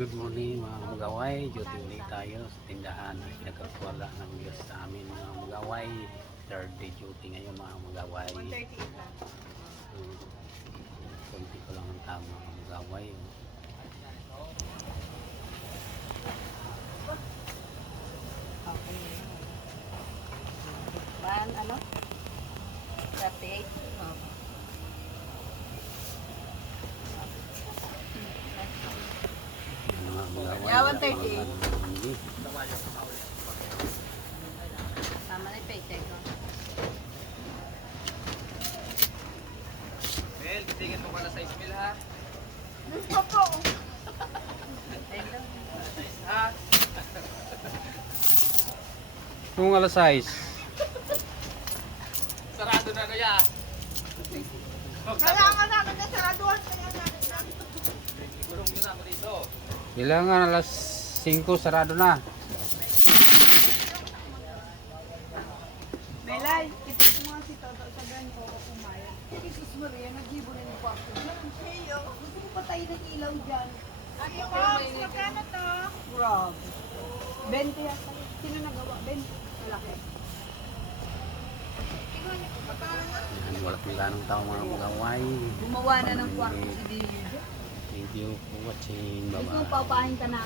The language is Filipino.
Good morning mga magaway, duty ulit tayo sa tindahan. Nagkakawala ng Diyos sa amin mga magaway. Third day duty ngayon mga magaway. Kunti ko lang ang tao mga magaway. Okay. Ban, ano? 38? Oo. Mga magaway. Yeah, 130. Hindi. Tama na yung paycheck ko. Mel, tingin mo ka na sa Ismail ha? Gusto po! Hello. Ha? Kung alas 6. Sarado na kaya. Kailangan namin na saraduhan kaya namin na. Sigurong yun ako dito. Kailangan alas 5 sarado na. Belay, itis mo nga si Toto sa ganito o kumayan. Jesus Maria, nag-ibo na yung kwarto. Heyo, gusto mo patay ng ilaw dyan. Ate Pops, magkano to? Rob. 20 yata. Sino nagawa? 20. Malaki. Yan, wala kung ganong tao mga magaway. Gumawa na ng kwarto si DJ. Thank you for watching. Gusto Bye-bye. mo paupahin ka namin.